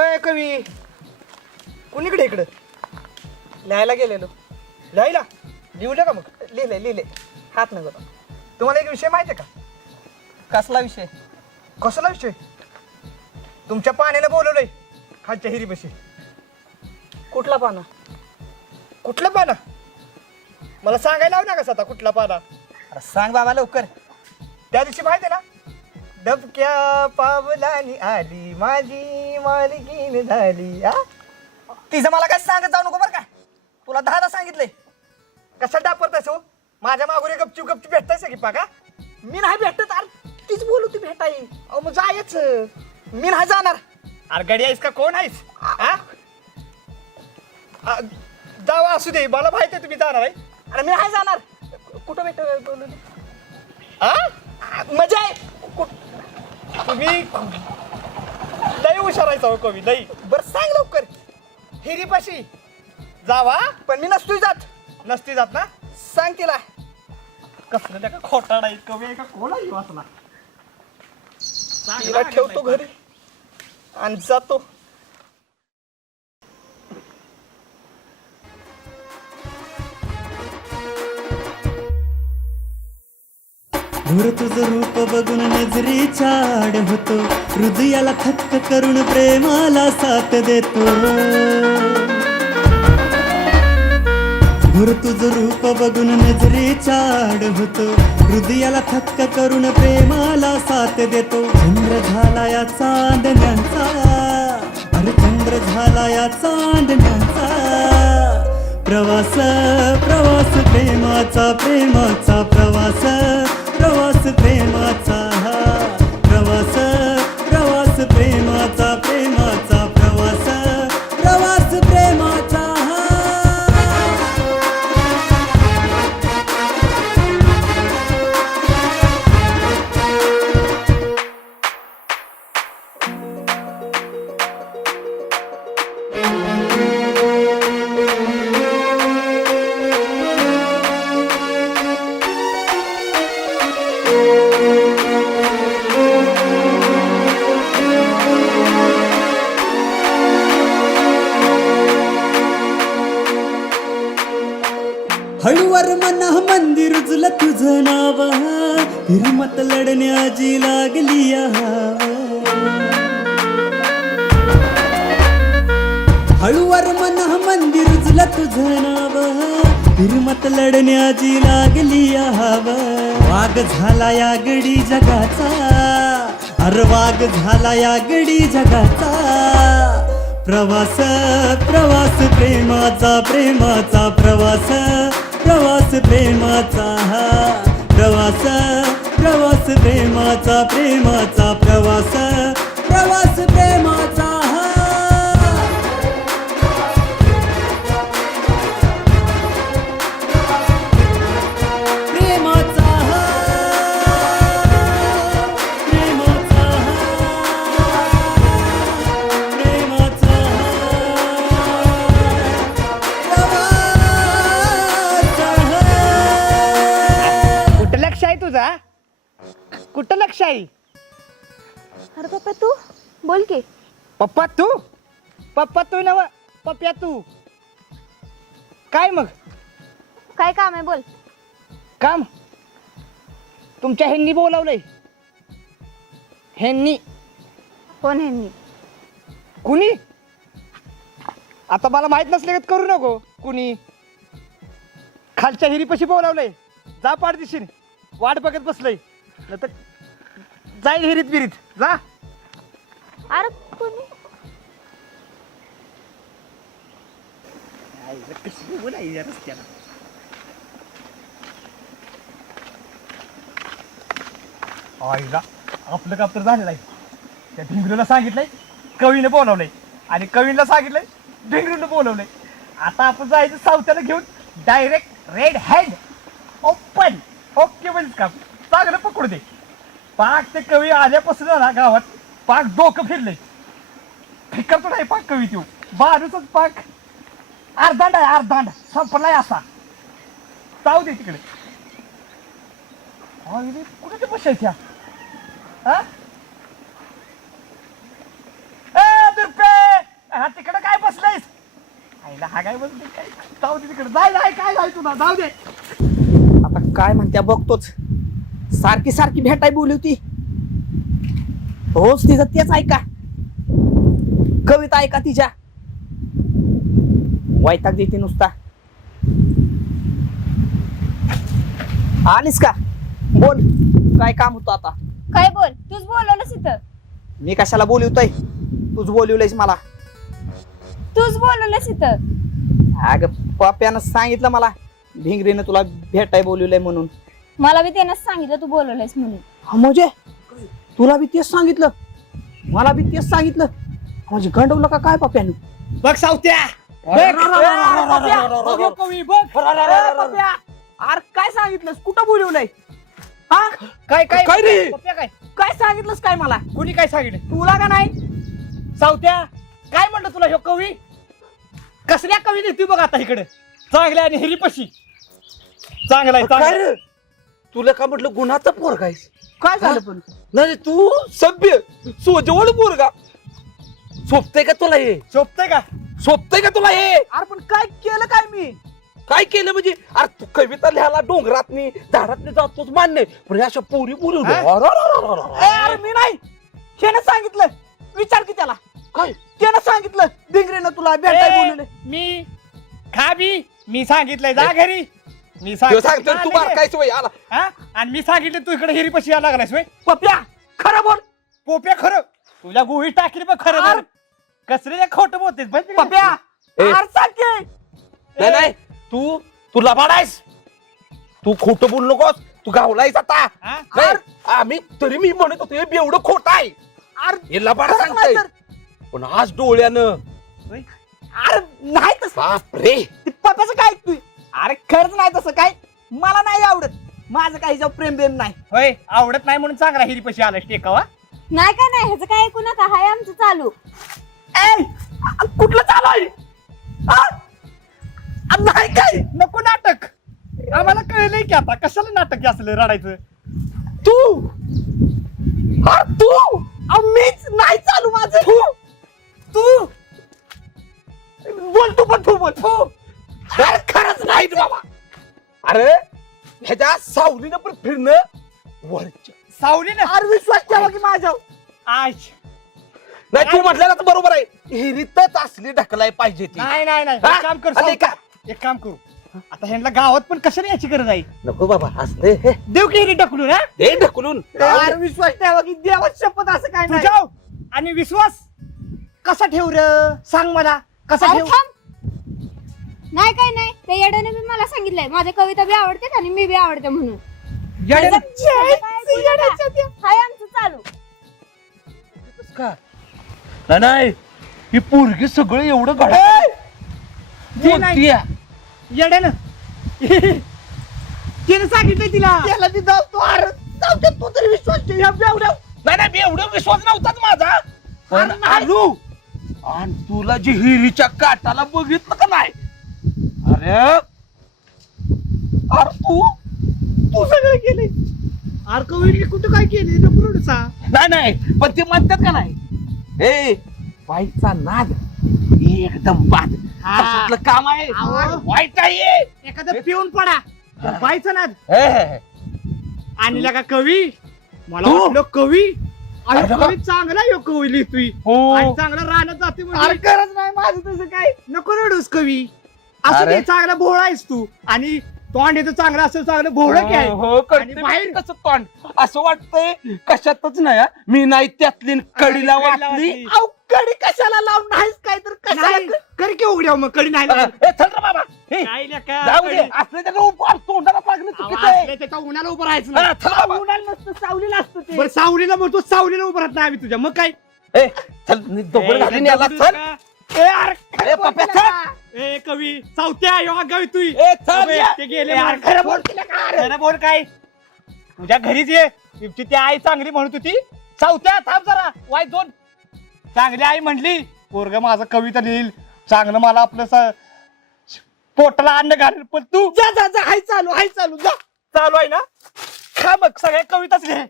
अय कवी कुणीकडे इकडं लिहायला गेलेलो. लिहायला लिहलं का? मग लिहिले हात नका. तुम्हाला एक विषय माहिती आहे का? कसला विषय? कसला विषय? तुमच्या पाण्याने बोलवलंय खालच्या हिरीपाशी. कुठला पाना? कुठलं पाना? मला सांगायला लावू नका स्वतः कुठला पाना. अरे सांग बाबा लवकर. त्या दिवशी माहिती आहे ना, डबक्या पावलानी आली माझी मालकीन झाली. तिचं मला काय सांगत जाऊ नको बरं का. तुला 10दा सांगितलंय. कशा डापरतायस हो? माझ्या मागोरे गपचूप भेटतायस की पाका? मी नाही भेटत. अरे तीच बोलू ती भेटाई. अहो मग जायच. मी नाही जाणार. अरे गडी आहेस का कोण आहेस? जावा असू दे, मला माहिती आहे तुम्ही जाणार आहे. अरे मी नाही जाणार. कुठं भेट बोलू? मजा आहे. तुम्ही लई हुशारायचा हो कवी लई. बरं सांग लवकर. हिरीपाशी जावा. पण मी नसतोय जात. नसती जात ना? सांग तिला. कसलं त्या का खोटा नाही कवी आहे का कोण आहे वाचला? तिला ठेवतो घरी आणि जातो. धुर तुझं रूप बघून नजरेच्या आड होतो, हृदयाला थक्क करून प्रेमाला साथ देतो. धुर तुझं रूप बघून नजरेच्या आड होतो, हृदयाला थक्क करून प्रेमाला साथ देतो. चंद्र झाला या चांदण्यांचा, अरे चंद्र झाला या चांदण्यांचा. प्रवास प्रवास प्रेमाचा, प्रेमाचा प्रवास, प्रवास प्रेमाचा. प्रवास प्रवास प्रेमाचा, प्रेमाचा प्रवास, प्रवास प्रेमाचा. हळूवार मना मंदिर रुजलं तुझं नाव, हिरमत लढण्याची लागली हळूवार मना मंदिर रुजलं तुझं नाव, हिरमत लढण्याची लागली वाघ झाला या गडी जगाचा, अरे वाघ झाला या गडी जगाचा. प्रवास प्रवास प्रेमाचा, प्रेमाचा प्रवास, प्रवास प्रेमाचा. प्रवास प्रवास प्रेमाचा, प्रेमाचा प्रवास, प्रवास प्रेमाचा. तुझा कुठं लक्ष आहे? अरे पप्पा तू बोल की. पप्पा तू नव पप्प्या तू. काय मग काय काम आहे बोल. काम तुमच्या ह्यांनी बोलावलंय. ह्यांनी? कोण ह्यांनी? कुणी? आता मला माहित नसले करू नको. कुणी खालच्या हिरीपाशी बोलावलंय. जा पाड दिशील. वाट बघत बसलंय न तर जाईल हिरीत बिरीत. जा. अरे कोणी? आईला आपलं काम तर झालेलं आहे. त्या भिंगरूला सांगितलंय कवीने बोलावलंय आणि कवीला सांगितलंय भिंगरूला बोलवलंय. आता आपण जायचं सावत्याला घेऊन direct red hand open. Okay म्हणजे का चांगलं पकडू दे. पाक ते कवी आल्यापासून ना गावात पाक डोकं फिरलंय. फिकर तो नाही पाक कवी तो बाजूचाच पाक अर्धांड आहे. अर्धांड संपलाय असा. जाऊ दे तिकडे. कुठे ते बसायच्या? दुर्पे हा तिकडे काय बसलायस आईला हा काय बसले काय जाऊ दे तिकडे जाय जाय काय जाय तुला जाऊ दे आता काय म्हणत्या बघतोच. सारखी सारखी भेटाय बोलली होती, रोज तिचं तेच ऐका, कविता ऐका तिच्या, वैताग देते नुसता. आलीस का? बोल, काय काम होतं आता? काय बोल, तूच बोलवलंस इथं. मी कशाला बोलवतोय? तूच बोलवलंयस मला. तूच बोलवलंस इथं. अगं पप्यानं सांगितलं मला, भिंगरीनं तुला भेटाय बोलवलंय म्हणून. मला बी त्यानंच सांगितलं तू बोलवलंस म्हणून. हा म्हणजे तुला बी तेच सांगितलं, मला बी तेच सांगितलं, म्हणजे गंडवलं का काय पप्यानं? बघ सावत्या कवी बघ अरे काय सांगितलंस? कुठं बोलवलंय? हा काय काय काय रे? पप्प्या काय काय सांगितलंस काय मला? कुणी काय सांगितलं तुला का नाही? सावत्या काय म्हणलं तुला ह्यो कवी कसल्या कवी लिहिती बघ आता इकडे चांगल्या आणि हिरीपशी चांगला आहे काय चांगला रे तुला का म्हटलं गुन्हाचा पोरगा आहेस? काय झालं पण? नाही तू सभ्य सोजवळ पोरगा. सोपतय का तुला हे? शोभतंय का सोपतय का तुला हे? अरे पण काय केलं काय मी? काय केलं म्हणजे? अरे तू कविता लिहायला डोंगरातनी झाडातनी जातोच मान्य, पण या अशा पोरी पोरी अरे मी नाही, त्यानं सांगितलं. विचार की त्याला. काय त्यानं सांगितलं भिंगरीनं तुला भेटाय बोलवलंय. मी खाबी मी सांगितलंय जा घरी मी तो सांगतो तू बार काय सोय आला. हा आणि मी सांगितलं तू इकडे हिरीपशी यायला लागलास होय पप्या खरं बोल. पोप्या खरं तुझ्या गुही टाकली बघ खरं अरे. कसले खोटं बोलतेस पप्या ए. अरे सांग की. नाही नाही तू लबाड आहेस, तू खोटं बोलू नकोस, तू गावलायस आता. हा? नाही, आम्ही तरी मी म्हणत होतो हे बेवढं खोट आहे, अरे हे लबाड खरंच सांगताय, नाही तर. पण आज डोळ्यानं अरे नाही तसं. बापरे. ते पप्याचं काय ऐकतोय? अरे खरंच नाही तसं काय. मला नाही आवडत, माझं काही जाऊ प्रेम बेम नाही. होय आवडत नाही म्हणून चांगला हिरीपशी आलास टेकावा नाही काय नाही, ह्याचं काय ऐकू नका, हाय आमचं चालू. ए कुठलं चालू आहे? हा? अरे नाही काय. नको नाटक आम्हाला कळलंय की आता कशाला नाटक असलं रडायचं तू तू मीच नाही चालू माझं. तू बोल, तू पण तू बोल. अरे खरंच नाही रे बाबा. अरे ह्याच्या सावलीनं पण फिरणं वरच्या. सावली ना अरे विश्वास ठेवा की माझ्यावर. आज नाही तू म्हटलं तर बरोबर आहे, हिरीतच असली ढकलाय पाहिजे ती. नाही नाही नाही हा? एक काम कर आले का? सावत्या. एक काम करू आता ह्यांना गावात पण कशाला याची गरज आहे नको बाबा असले हे देव की हिरी ढकलून हा हे ढकलून. अरे विश्वास ठेवा की देवाच शपथ असं काय नाही. तुझ्या आणि विश्वास कसा ठेव र सांग मला कसा अरे ठेव थांब. नाही काय नाही, त्या येड्याने मी मला सांगितलंय माझ्या कविता बी आवडते आणि मी बी आवडते म्हणून. येड्यानं- ह्याचं काय ऐकू नका. हाय आमचं चालू. का नाही ही पोरगी सगळं एवढं घडा हे नाही. येड्यानं तिने सांगितलंय तिला त्याला ती जाऊ तू. अरे जाऊ दे, तू तरी विश्वास ठेव. ह्या बेवड्या. नाही नाही मी एवढं विश्वास नव्हताच माझा, पण अरे नाही. आलू आणि तुला जी हिरीच्या काटाला बघितलं का नाही? अरे अरे तू सगळं केले. अरे कवी कुठं काय केली नको रडूसा. नाही नाही पण ते म्हणतात का नाही, हे वाईटचा नाद एकदम बाद तसलं काम आहे. अहो. वाईट आहे एखादं पिऊन पडा बायचं ना हे. आणि लगा कवी मला तू? वाटलं कवी अरे अरे कवी चांगला यो कवी लिहितोय हो. आणि चांगला राहण्यात जाते अरे म्हणजे खरंच नाही माझं तसं काय. नको रडूस कवी असं अरे. ते चांगला भोळा आहेस तू आणि तोंडेचं चांगलं असं चांगलं भोळं काय हो, हो, कळतंय आणि मला बाहेर- कसं तोंड असं वाटतंय कशातच नाही हा. मी नाही त्यातली न कडीला वाटली. अहो कडी कशाला लावून नाहीस काय तर कशाला नाही, कर की उघड्या मग कडी नाही लागत. ए, चल रे बाबा हे, काय लेका, जाऊ दे कडी. असलं त्याला उपवास तोंडाला लागणं अहो, चुकीचं आहे. असले त्याच्या उन्हाला उभं राहायचं हा, नाही. चल बाबा. उन्हाळ्यात नसतं सावलीला असतं ते. बरं सावलीला म्हणतो सावलीला उभं राहत नाही आम्ही तुझ्या मग काय ए, चल नी दगड घालीन याला, चल. ए, अरे, अरे पप्या चल. ए कवी सावत्या यो गावी तू ए, चल या. ते गेले यार, मग. खरं बोल की नका. खरं बोल काय तुझ्या घरीच ये तुमची ती आई चांगली म्हणत होती सावत्या थांब जरा वाय दोन चांगली आई म्हणली पोरग माझं कविता लिहिल चांगलं मला आपलं पोटाला अन्न घालेल पण तू जा जा जा. हाय चालू जा. चालू आहे ना खा मग सगळ्या कविताच लिहे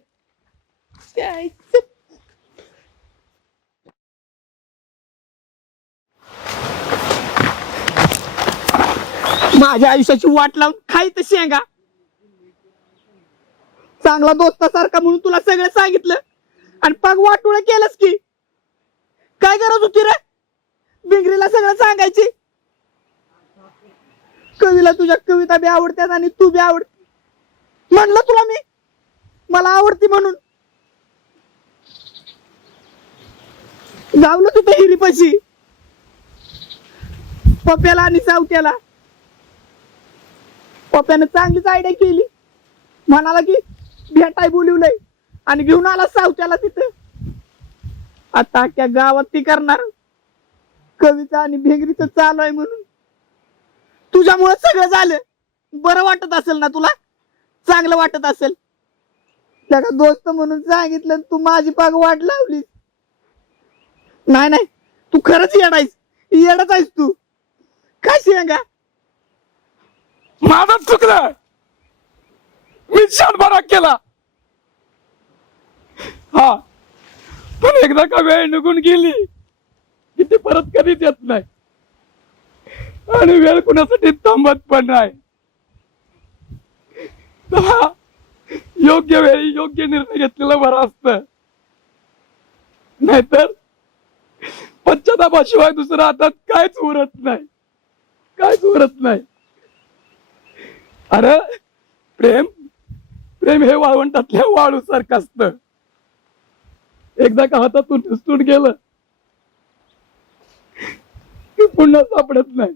त्या आईचं माझ्या आयुष्याची वाट लावून खायचं शेंगा. चांगला दोस्तासारखा म्हणून तुला सगळं सांगितलं आणि पाग वाटोळ केलंस की. काय गरज होती रे बिंगरीला सगळं सांगायची? कवीला तुझ्या कविता बी आवडतात आणि तू बी आवडते म्हणलं तुला मी, मला आवडती म्हणून. जावलं तू त्या हिरीपाशी पप्प्याला आणि सावत्याला. पप्प्यानं चांगलीच आयडिया केली, म्हणाला की भेटाय बोलवलंय आणि घेऊन आला सावत्याला तिथं. आता अख्ख्या गावात ती करणार कविता आणि भेंगरीचं चालू आहे म्हणून. तुझ्यामुळे सगळं झालं. बरं वाटत असेल ना तुला, चांगलं वाटत असेल. त्याला दोस्त म्हणून सांगितलं तू माझी पाग वाट लावलीस. नाही नाही, तू खरंच येडाच आहेस तू. काय शेंगा? माझं चुकलं, मी शानपणा केला. हा, पण एकदा का वेळ निघून गेली की ती परत कधीच येत नाही आणि वेळ कुणासाठी थांबत पण नाही. तेव्हा योग्य वेळी योग्य निर्णय घेतलेला बरा असत, नाहीतर पश्चातापाशिवाय दुसरं हातात काहीच उरत नाही, काहीच उरत नाही. अरे प्रेम प्रेम हे वाळवंटातल्या वाळू सारखं असतं. एकदा का हातातून निसटून गेलं की पुन्हा सापडत नाही,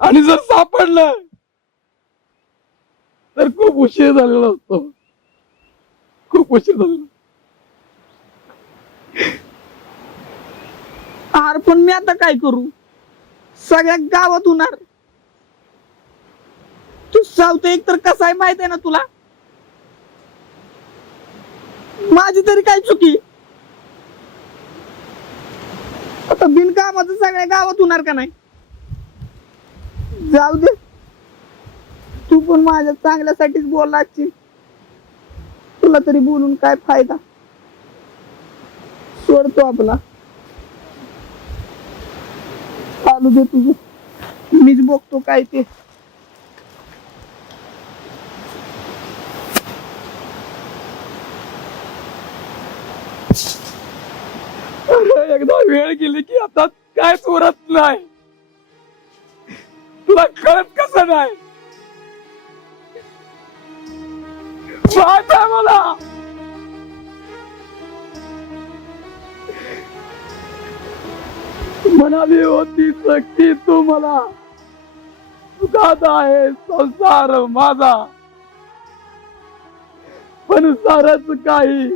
आणि जर सापडलं तर खूप उशीर झालेला असतो, खूप उशीर झालेला. आर पण मी आता काय करू, सगळ्या गावात होणार. तू सावते एक तर कसा आहे माहित आहे ना तुला. माझी तरी काय चुकी, आता बिनकामाचं सगळ्या गावात होणार का नाही. जाऊ दे, तू पण माझ्या चांगल्यासाठीच बोलला असशील. तुला तरी बोलून काय फायदा. सोडतो आपला, चालू दे तुझं, मीच बघतो काय ते. एकदा वेळ गेली की आता कायच उरत नाही. तुला कळत कसं नाही माहित आहे मला. म्हणाली होती की तू मला, सुखात आहे संसार माझा, पण सारच काही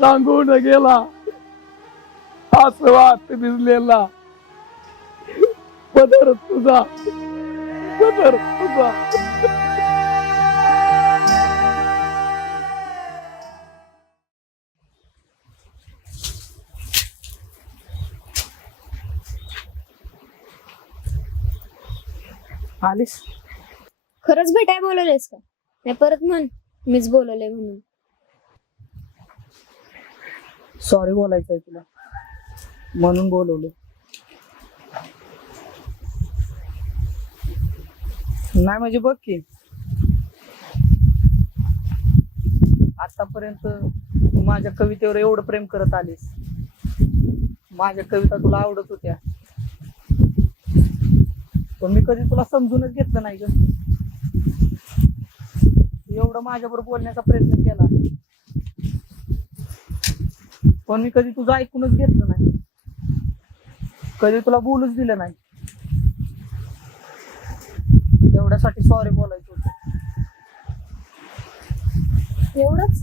सांगून गेला. आसवात भिजलेला पदर तुझा, पदर तुझा. आलीस? खरंच भेटाय बोलवलेस का? नाही परत म्हण मीच बोलवलंय म्हणून. सॉरी बोलायचंय तुला म्हणून बोलवलं. नाही म्हणजे बघ की, आतापर्यंत तू माझ्या कवितेवर एवढं प्रेम करत आलीस. माझ्या कविता तुला आवडत होत्या, पण मी कधी तुला समजूनच घेतलं नाही ग. एवढं माझ्याबरोबर बोलण्याचा प्रयत्न केला, पण मी कधी तुझं ऐकूनच घेतलं नाही, कधी तुला बोलूच दिलं नाही. एवढ्यासाठी सॉरी बोलायचं होतं. एवढंच?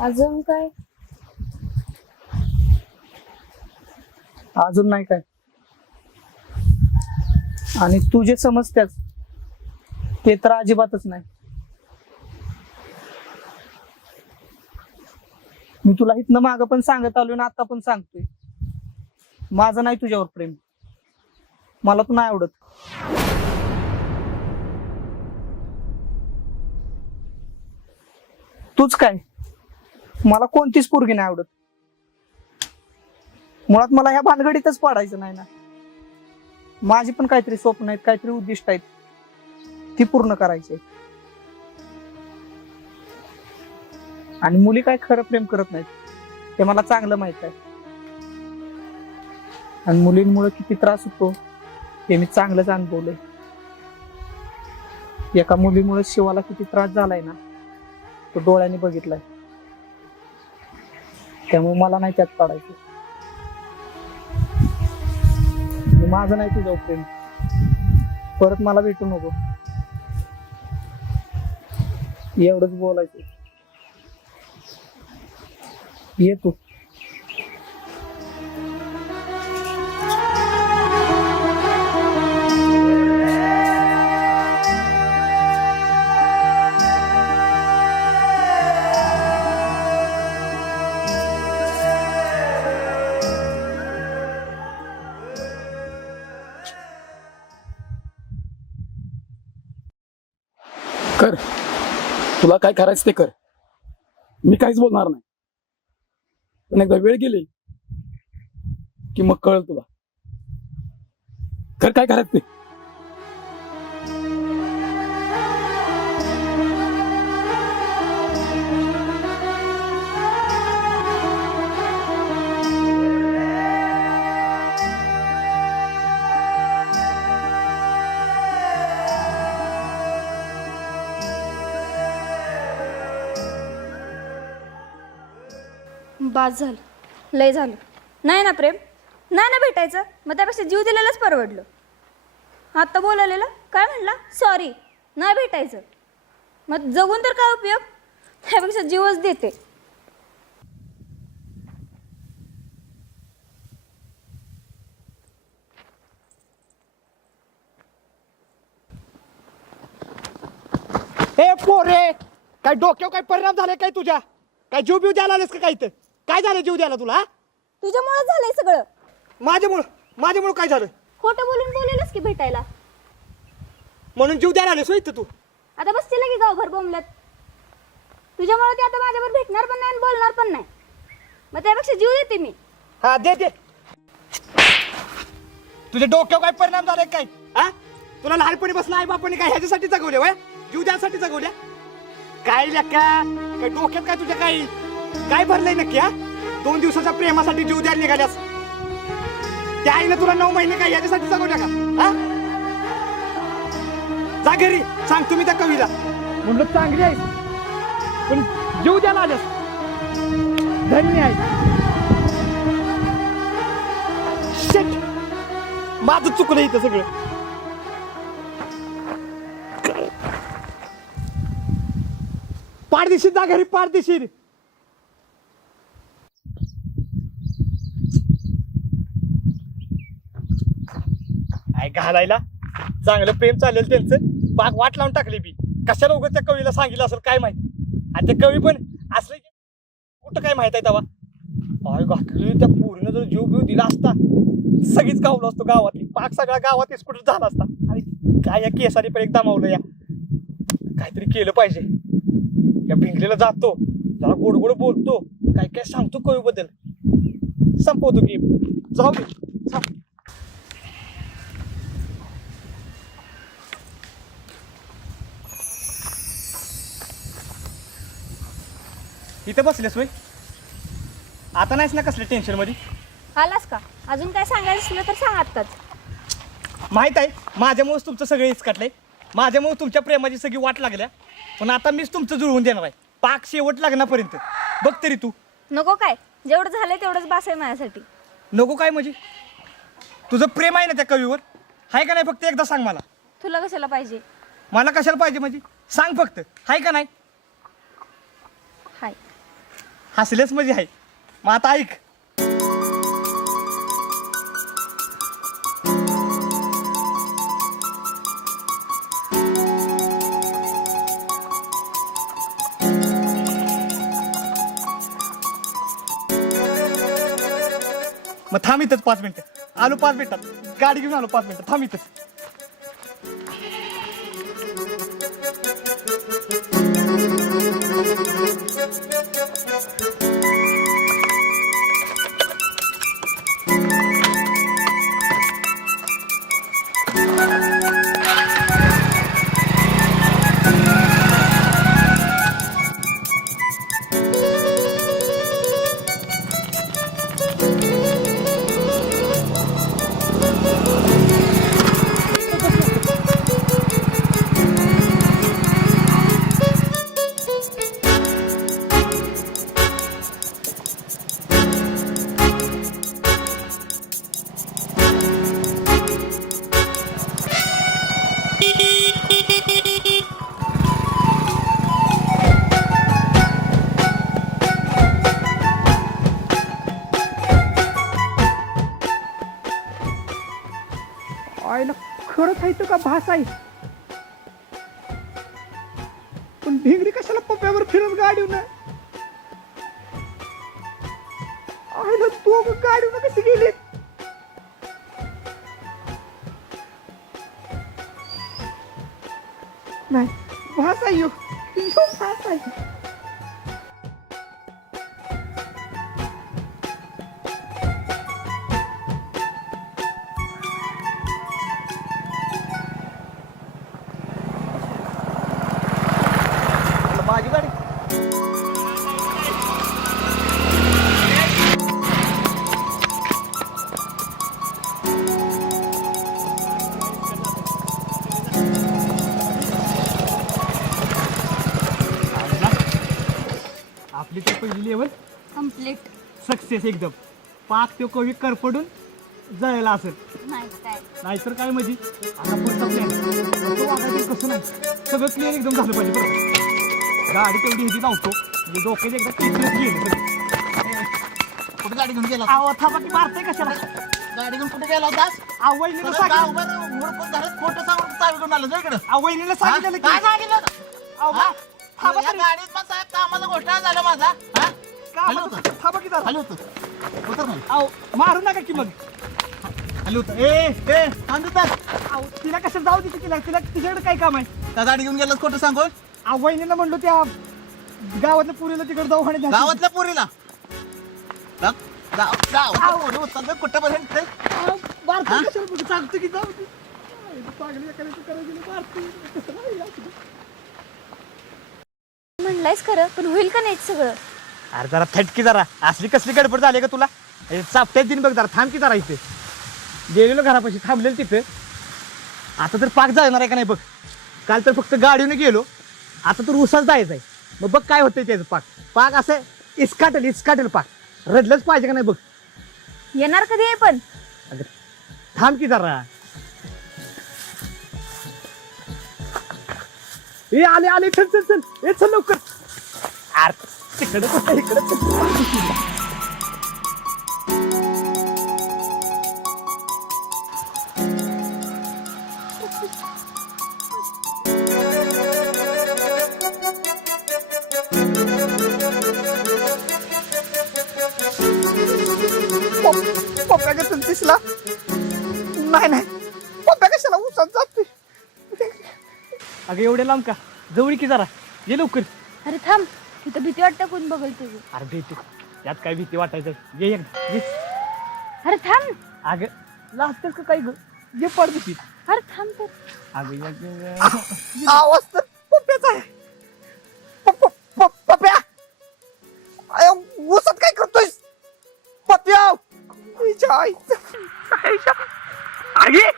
अजून काय? अजून नाही काय. आणि तू जे समजतेस ते तर अजिबातच नाही. मी तुला इथनं मागं पण सांगत आलोय ना आता पण सांगतोय, माझं नाही तुझ्यावर प्रेम. मला तू नाही आवडत. तूच काय, मला कोणतीच पोरगी नाही आवडत. मुळात मला ह्या भानगडीतच पडायचं नाही ना. माझी पण काहीतरी स्वप्न आहेत, काहीतरी उद्दिष्ट आहेत, ती पूर्ण करायची. आणि मुली काय खरं प्रेम करत नाहीत ते मला चांगलं माहित आहे. आणि मुलींमुळे किती त्रास होतो हे मी चांगलंच अनुभवलंय. एका मुलीमुळे शिवाला किती त्रास झालाय ना तो डोळ्याने बघितलाय. त्यामुळे मला नाही त्यात पडायचं. माझं नाही तुझ्यावर प्रेम, परत मला भेटू नको एवढंच बोलायचं. ये तू. कर, तुला काय करायचं ते कर, मी काहीच बोलणार नाही. पण एकदा वेळ गेली की मग कळल तुला. कर काय करायचं ते. बास झालं, लय झालं. नाही ना प्रेम, नाही ना भेटायचं, मग त्यापेक्षा जीव दिलेलंच परवडलं. आत्ता बोलायला काय म्हणला, सॉरी नाही भेटायचं, मग जगून तर काय उपयोग, त्यापेक्षा जीवच देते. ए पोरे, काय डोक्यावर काय परिणाम झाले काय तुझ्या? काय जीव बिव द्यायला आलेस का? काय तर काय झालं जीव द्यायला तुला? तुझ्यामुळं झालंय सगळं. माझ्यामुळं काय झालं? खोटं बोलून बोलेलच की भेटायला, म्हणून जीव द्यायला आलेस इथं तू? आता बसतील की गावभर बोंबलत. तुझ्यामुळे ते आता माझ्यावर भेटणार पण नाही आणि बोलणार पण नाही, मग त्यापेक्षा जीव देते मी. हा दे. तुझ्या डोक्यावर काय परिणाम झालाय काय? हा, तुला लहानपणी बसला आई बापाने काय ह्याच्यासाठी जगवले वय? जीव द्यासाठी जगवल्या? काय लेका, काय डोक्यात काय तुझ्या काय भरलंय नक्की? हा, 2 दिवसाच्या प्रेमासाठी जीव द्यायला निघाल्यास. त्या आईनं तुला 9 महिने काय याच्यासाठी जगवल्या का? हा, जा घरी सांग तुम्ही त्या कवीला. म्हणलं चांगली आहे पण जीव द्यायला आल्यास. धन्य आहे. शेट, माझं चुकलं इथं सगळं. पारदेशीर जा घरी, पारदेशीर. काय घालायला चांगलं प्रेम चालेल त्यांचं, बाग वाट लावून टाकली बी. कशाला उगाच त्या कवीला सांगितलं असेल काय माहिती. आणि ते कवी पण असलं कुठं काय माहित आहे तेव्हा. काय घातली त्या पूर्ण जर जीव बिव दिला असता सगळीच गावलो असतो गावातली. पाक सगळा गावात इस्कुट झाला असता. आणि काय या केसाने पण एक दमावलं. या काहीतरी केलं पाहिजे. या भिंगलेला जातो, जरा गोड गोड बोलतो, काय काय सांगतो कवी बद्दल, संपवतो गेम. जाऊ दे. इथं बसलेस वय? आता नाहीस ना कसल्या टेन्शन मध्ये? आलास का? अजून काय सांगायचं असलं तर सांग आत्ताच. माहित आहे माझ्यामुळेच तुमचं सगळं इसकटलंय, माझ्यामुळे तुमच्या प्रेमाची सगळी वाट लागल्या. पण आता मीच तुमचं जुळवून देणार आहे, पाक शेवट लग्नापर्यंत. बघ तरी तू. नको काय, जेवढं झालंय तेवढंच बास आहे माझ्यासाठी. नको काय म्हणजे? तुझं प्रेम आहे ना त्या कवीवर, हाय का नाही? फक्त एकदा सांग मला. तुला कशाला पाहिजे? मला कशाला पाहिजे म्हणजे? सांग फक्त, हाय का नाही? हाय. हसलेच म्हणजे आहे. मग आता ऐक. मग थांब इथंच 5 मिनिटं. आलो 5 मिनिटात, गाडी घेऊन आलो 5 मिनिटं. थांब इथंच. खरंच आहे तो का भास आहे? पण भिंगरी कशाला पप्प्यावर फिरत गाडीवर आयला तू गाडीवर कशी गेली? नाही भास आहे ह्यो. ह्यो भास आहे. माझी गाडी आपली तर पहिली लेवल कम्प्लीट. सक्सेस एकदम. पाक तो कवी करपडून जळला असेल. नाही काय नाहीतर काय म्हणजे आता पुढचा प्लॅन कसं वागायचं कसं नाही सगळं क्लिअर एकदम झालं पाहिजे बरं. गाडी तेवढी ह्याची लावतो म्हणजे डोक्याचे एकदा क्लिअर गेले. कुठे गाडी घेऊन गेला आव थांबा की मारताय कशाला? गाडी घेऊन कुठे गेला होतास आवईने सांगितलं फोटो सांगून चावी घेऊन आलो इकडे आवईने सांगितलं काय की सांगितलं अहो, हा? थांबा या तरी. गाडीत पण साहेब कामाचा घोटाळा झाला माझा हा? काय हॅलो म्हणतो? थांबा की जरा. खाली होतं उतर नाही अहो मारू नका की मग. खाली होतं ए सांगितलं अहो तिला कसं जाऊ दे तिला तिला तिच्याकडे काय काम आहे? त्या गाडी घेऊन गेलास खोटं सांगून आवईने म्हणलो त्या गावातल्या पुरीला तिकडे जाऊ आणि गावातल्या पोरीला गावातल्या पोरी होतात कुठेपर्यंत ते? हा? सांगतो की जाऊ दे. चांगली एखाद्याची करायची नाही, मारते. कसं नाही असं. म्हणलायस खरं, पण होईल का नाही सगळं? अरे जरा थटकी जरा असली कसली गडबड झाली का तुला? चापट्यात दिन बघ जरा थांब की जरा इथे. गेलेलो घरापाशी थांबलेलं तिथे. आता तर पाक जाणार आहे का नाही बघ. काल तर फक्त गाडीने गेलो, आता तर उसाच जायचं आहे. मग बघ काय होतंय त्याचं पाक. पाक असं इस्काटेल पाक. रडलंच पाहिजे का नाही बघ. येणार कधी आहे पण? अगं थांब की जरा. ए आले चल ए चल लवकर. अरे तिकडे कुठं इकडे पप्प्या कसं दिसला? नाही पप्प्या कशाला उसात जाते? अगं एवढे लांब का? जवळ की जरा ये लवकर. अरे थांब, तिथं भीती वाटतं कोण बघल तुझी. अरे भीती यात काय भीती वाटायचं ये एकदा ये. अरे थांब. अगं लागतेस का काय ग? जे पड भीती. अरे थांब तर. अगं आवाज तर पप्प्याचा आहे. पप्प्या अय, उसात काय करतोयस? पप्प्या तुझ्या आईचं. अगे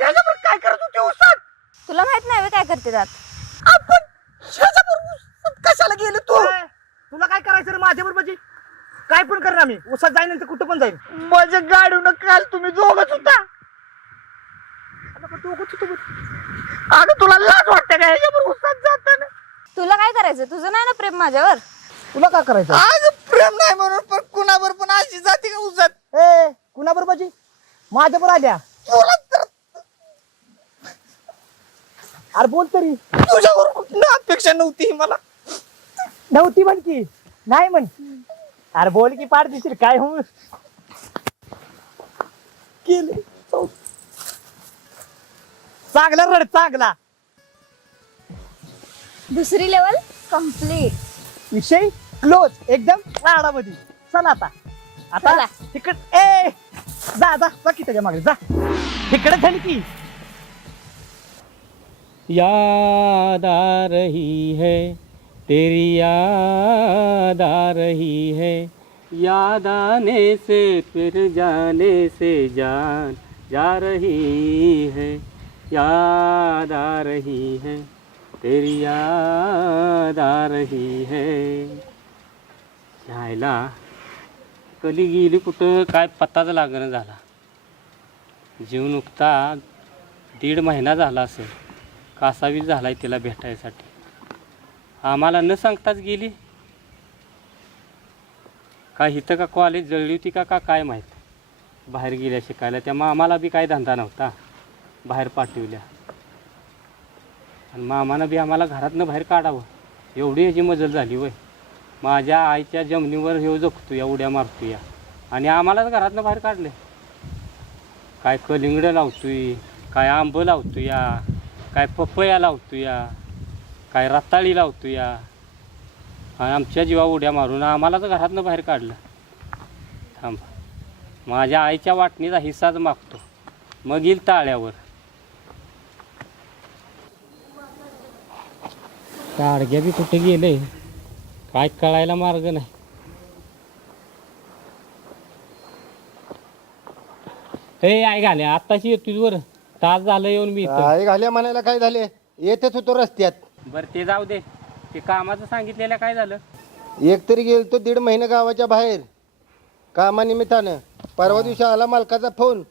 याच्यावर काय करत होते उसात? तुला माहित नाही काय करते त्यात? आपण ह्याच्यावर उसात कशाला गेले तू? तुला काय करायचं रे माझ्यावर म्हणजे? काय पण करणार मी उसात जाईन तर कुठं पण जाईन. माझ्या गाडीवर काल तुम्ही दोघच होता. अगं तुला लाज वाटते का ह्याच्यावर उसात जाताना? तुला काय करायचं? तुझं नाही ना प्रेम माझ्यावर? तुला काय करायचं? अगं प्रेम नाही म्हणून पण कुणावर पण अशी जाते का उसात? ए कुणाबरोबर बाजी? माझ्याबरोबर आल्या. तुला तर अरे बोल तरी. तुझ्यावर कुठं अपेक्षा नव्हती मला. नव्हती म्हण की नाही म्हण. अरे बोल की पाड दिशील काय हो. केले चांगला रड चांगला. दुसरी लेवल कम्प्लीट. विषय क्लोज एकदम राडामध्ये. चला आता चला. तिकड ए जा की त्याच्या मागे जा. तिकडे झाली की याद आ रही है तेरी याद आ रही है याद आने से फिर जाने से जान जा रही है याद आ रही है तेरी याद आ रही है. यायला कधी गेली कुठं काय पत्ताच लागणं झाला. जीव नुकता 1.5 महिना झाला असेल. कासावीस झालाय तिला भेटायसाठी. आम्हाला न सांगताच गेली. काय इथं का कॉलेज जळली होती का काय माहीत. बाहेर गेल्या शिकायला. त्या मामाला बी काय धंदा नव्हता, बाहेर पाठवल्या. आणि मामानं बी आम्हाला घरातनं बाहेर काढावं एवढी याची मजल झाली वय. माझ्या आईच्या जमिनीवर हे जगतो या, उड्या मारतो या, आणि आम्हालाच घरातनं बाहेर काढले. काय कलिंगडं लावतोय, काय आंब लावतो या, काय पपया लावतो या, काय रताळी लावतो या, आणि आमच्या जीवा उड्या मारून आम्हालाच घरातनं बाहेर काढलं. थांबा, माझ्या आईच्या वाटणीचा हिस्साच मागतो, मग येईल ताळ्यावर. काडग्या बी कुठे गेले काय कळायला मार्ग नाही. ए आई घाले आत्ताशी येतोय वर, तास झालं येऊन मी इथं. काय घाल्या म्हणायला काय झाले, येतच होतो रस्त्यात. बरं ते जाऊ दे, ते कामाचं सांगितलेलं काय झालं? एक तरी गेलतो 1.5 महिना गावाच्या बाहेर कामानिमित्तानं. परवा दिवशी आला मालकाचा फोन.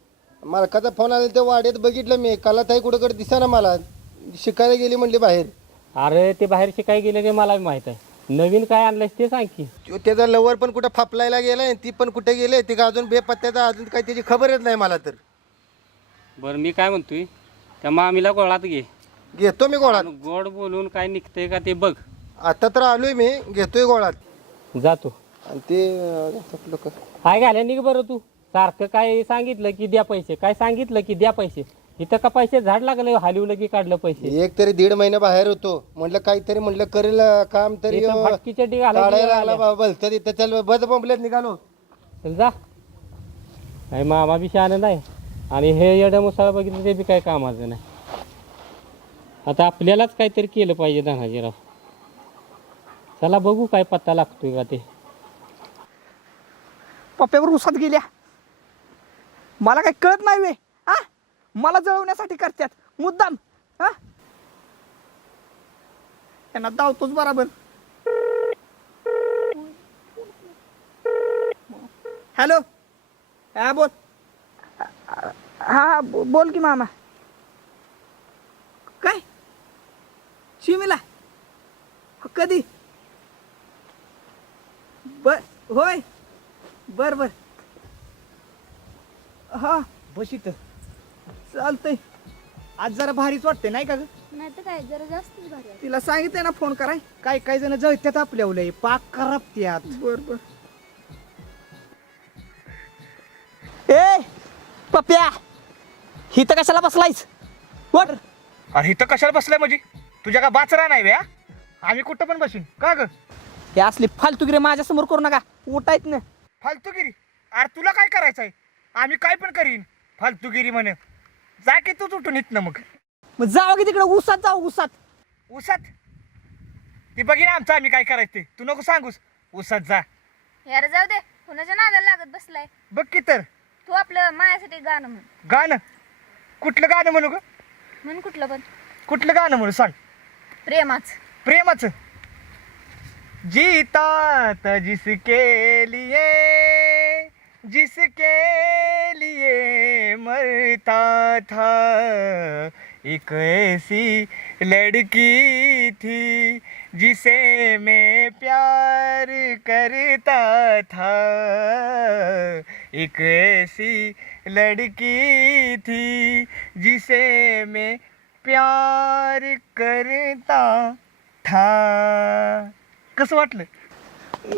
मालकाचा फोन आला, ते वाड्यात बघितलं मी. कलाताई कुठं दिसेना मला. शिकायला गेली म्हणली बाहेर. अरे ते बाहेर शिकाय गेले ते मला माहित आहे. नवीन काय आणलंयस ते सांग की. त्याचा लवर पण कुठं फापलायला गेलाय, ती पण कुठे गेले, ती का अजून बेपत्त्याचा, अजून काही त्याची खबरच नाही मला तर. बरं मी काय म्हणतोय, त्या मामीला गोळात घे. घेतो मी गोळात. आणि गोड बोलून काय निघतंय का ते बघ. आता तर आलोय मी, घेतोय गोळात. जातो. आणि ते लोक काय घाल्या निघ बरं तू. सारखं काय सांगितलं की द्या पैसे, काय सांगितलं की द्या पैसे. इथं का पैसे झाड लागलं, हलवलं की काढलं पैसे. एक तरी 1.5 महिना बाहेर होतो. म्हटलं काहीतरी म्हटलं करेल काम तरी. इथं फटकी चड्डी काढायला आला घालायला बाबा तर इथं चल बस बंबल्यात निघालो. चल जा. काय मामा बी शहाणा नाही, आणि हे येडं मुसाळ बघितलं ते बी काय कामाचं नाही. आता आपल्यालाच काहीतरी केलं पाहिजे धनाजीराव. चला बघू काय पत्ता लागतोय का ते. पप्प्यावर उसात गेल्या. मला काही कळत नाही वे. हा, मला जळवण्यासाठी करतात मुद्दाम. हा, त्यांना धावतोच बराबर. हॅलो, हा बोल. हा बोल की मामा. काय शिमीला कधी? बर होय, बर बर. हा बस इथं चालतंय. आज जरा भारीच वाटते नाही का ग? नाही तर काय, जरा जास्तच भारी आहे. तिला सांगितलंय ना फोन कराय. काय काय जण जळत्यात आपल्यावलंय, पाक करपत्यात. बर बर. ए पप्प्या, हिथं कशाला बसलायस? वर. अरे इथं कशाला बसलाय म्हणजे? तुझ्या का बाचरा नाही बे? आम्ही कुठं पण बसीन का ग? हे असली फालतूगिरी माझ्या समोर करू नका. उठायत ना. फालतूगिरी? अरे तुला काय करायचंय? आम्ही काय पण करीन. फालतूगिरी म्हणे, जा की तूच उठून येत ना. मग जावं की तिकडे उसात जाऊ. उसात उसात ती बघीन आमचं आम्ही काय करायचं ते. तू नको सांगूस. उसात जा. यार जाऊ दे, कुणाच्या नादाला लागत बसलाय. बघ की तर. तू आपलं माझ्यासाठी गाणं म्हण. गाणं? कुठलं गाणं म्हणू ग? म्हण कुठलं पण. कुठलं गाणं म्हणू सांग. प्रेमाच. प्रेमाचं? जीता था जिसके लिए मरता था, एक ऐसी लड़की थी जिसे मैं प्यार करता था, एक ऐसी लड़की थी जिसे मैं प्यार करता था. कसं वाटलं?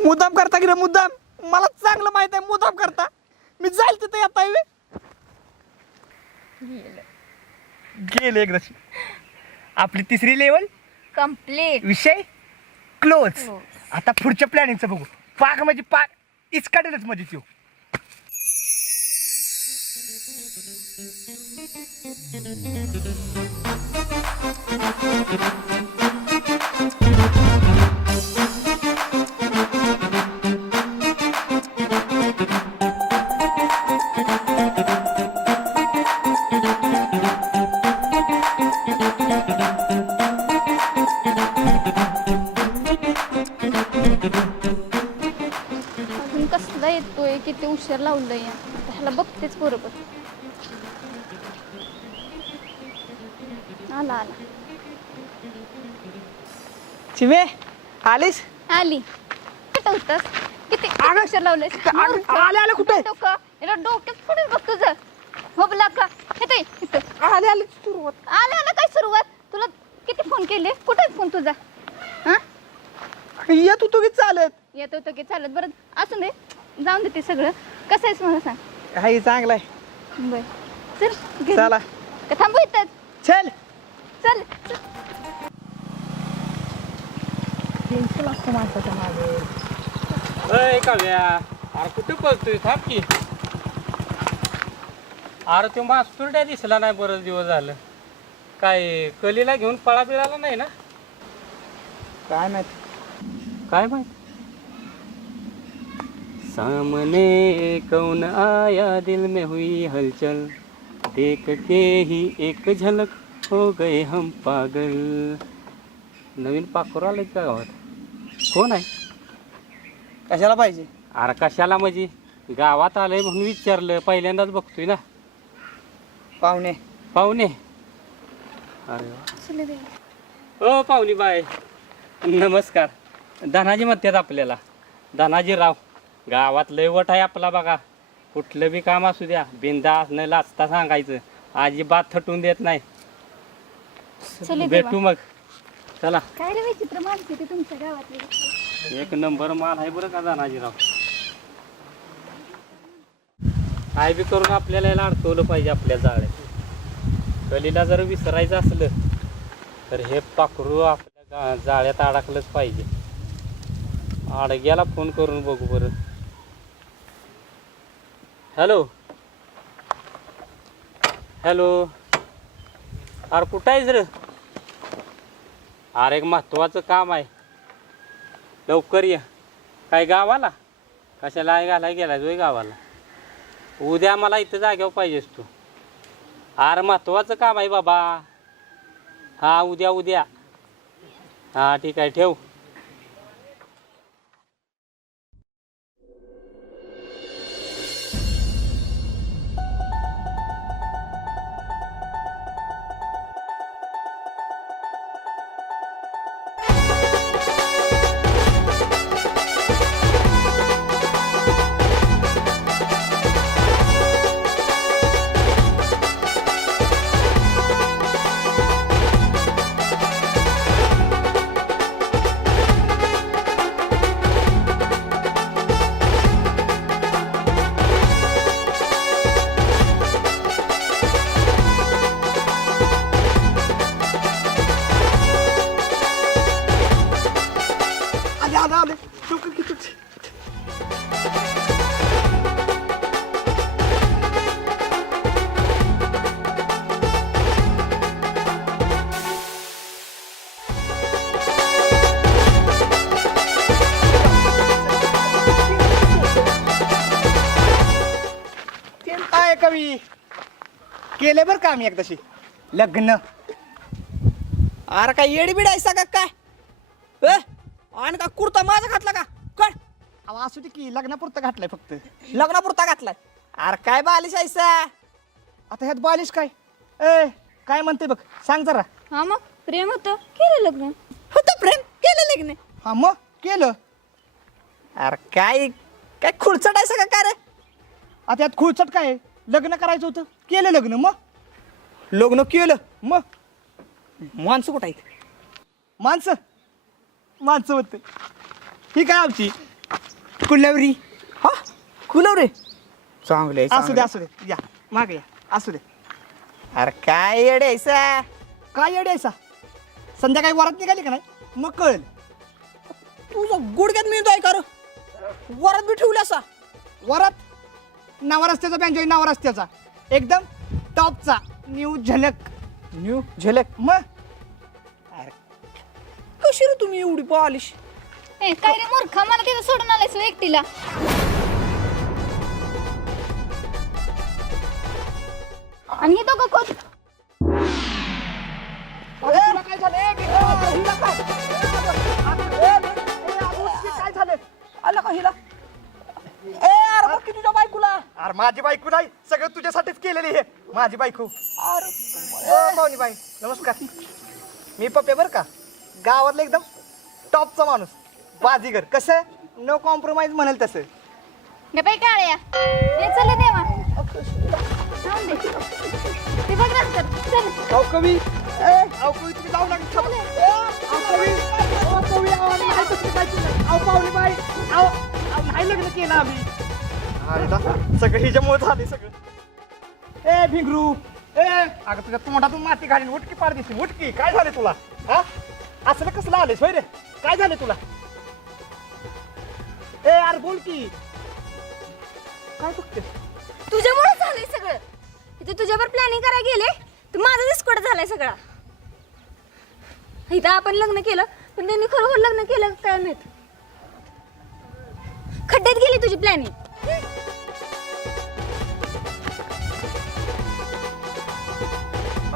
मुद्दाम करता की रे मुद्दाम? मला चांगलं माहित आहे मुद्दाम करता. मी जाईल तिथे येता येवे. गेले एकदा. आपली 3री लेवल कम्प्लीट. विषय क्लोज. आता पुढच्या प्लॅनिंगचं बघू. पाक म्हणजे पाक इचकाडेलच म्हणजे त्यो. अजून कसला येतोय, किती उशीर लावलंय. ह्याला बघतेच बरोबर. आला आला. चिमे आलीस आली कुठं होतस किती अक्षर लावलंय आले आले कुठे याला डोक्यात पुढे बघ तुझं होबला का येते इथं आले आले सुरुवात आले आलं काय सुरुवात तुला किती फोन केले कुठे फोन तुझा हा येत होतो की चालत येत होतं की चालत बरं असू दे जाऊन दे ते सगळं कसं आहेस मला सांग हाय चांगला आहे बर चल घरी. चला का थांबू इथं चल चल अय काव्या अरे कुठे पळतोय थांब की अरे तो मास्तुरड्या दिसला नाही बरंच दिवस झालं काय कलीला घेऊन पळा बिळाला नाही ना काय माहित काय माहित सामने कौन आया दिल में हुई हलचल देख के ही एक झलक हो गए हम पागल नवीन पाखरू आलं का गावात कोण आहे कशाला पाहिजे अरे कशाला म्हणजे गावात आलंय म्हणून विचारलं पहिल्यांदाच बघतोय ना पाहुणे पाहुणे अरे वा. ओ पाहुणी बाय नमस्कार धनाजी म्हणतात आपल्याला धनाजीराव गावात लय वट आहे आपला बघा कुठलं बी काम असू द्या बिंदास न लाचता सांगायचं अजिबात थटून देत नाही चले भेटू मग चला काय रे विचित्र माणसं ते तुमच्या गावातली एक नंबर माल आहे बरं का धनाजीराव काय बी करून आपल्याला याला अडकवलं पाहिजे आपल्या जाळ्यात कलीला जर विसरायचं असलं तर हे पाखरू आपल्या जाळ्यात अडकलंच पाहिजे आडग्याला फोन करून बघू बरं हॅलो हॅलो अरे कुठं आहेस रे अरे एक महत्वाचं काम आहे लवकर ये काय गावाला कशाला घालाय गेला जोय गावाला उद्या मला इथं जाग्यावर पाहिजेस तू अरे महत्वाचं काम आहे बाबा हा उद्या उद्या हा ठीक आहे ठेव आले आले आले लवकर किती काय कवी केले बर का आम्ही एकदाशी लग्न अरे काय येडी बिड आहेसा का काय आणि का कुर्ता माझा घातला का कळ अहो, असू दे की लग्नापुरतं घातलंय फक्त लग्नापुरता घातलाय अरे काय बालिश आहेसा आता ह्यात बालिश काय ए काय म्हणते बघ सांग जरा हा मग प्रेम होतं केलं लग्न होतं प्रेम केलं लग्न हा मग केलं अरे काय काय खुळचट आहेसा का काय रे आता यात खुळचट काय आहे? लग्न करायचं होतं केलं लग्न मग लग्न केलं मग माणसं कुठं आहेत माणसं माणसं होते ही काय आमची कुल्ल्यावरी हा कुलव रे चांगले असू दे या माग या असू दे अरे काय येडे आहेसा काय येडे आहेसा संध्याकाळी वरात निघाली का नाही मग कळेल तुझा गुडघ्यात मिळतो आहे का रे? वरात बी ठेवली असा वरात नावा रस्त्याचा बँजो आहे नावा रस्त्याचा एकदम टॉपचा न्यू झलक न्यू झलक मग कशी रे तुम्ही एवढी पॉलिश ए काय रे मूर्खा मला तिथं सोडून आलायस व्हय एकटीला आणि हे दोघं कोण काय झालं काय झालं आला का हिला ए अरे बघ की तुझ्या बायकोला अरे माझी बायको नाही सगळं तुझ्यासाठीच केलेली हे माझी बायको अरे पाहुणी बाई नमस्कार मी पप्पे बरं का गावातलं एकदम टॉपचा माणूस बाजीगर कसं नो कॉम्प्रोमाइज म्हणाल तसं. गे बाई काळ्या ये चल देवा जाऊन दे ते बघ नंतर चल अहो कवी तुम्ही जाऊ नका थांबा. नाही लग्न केलं आम्ही सगळं हिच्यामुळे झाले सगळं. ए भिंगरू ए अगं तुझ्या तोंडातून माती घालीन उठकी पार दिसली उठकी काय झाले तुला हा असलं कसलं आलेस होय रे काय झाले तुला ए यार बोल की काय बघतेस तुझ्यामुळे झालंय सगळं. इथे तुझ्यावर प्लॅनिंग करायला गेले तर माझा डिस्कोड झालाय सगळा. इथं आपण लग्न केलं पण त्यांनी खरोखर लग्न केलं काय माहित. खड्ड्यात गेली तुझी प्लॅनिंग.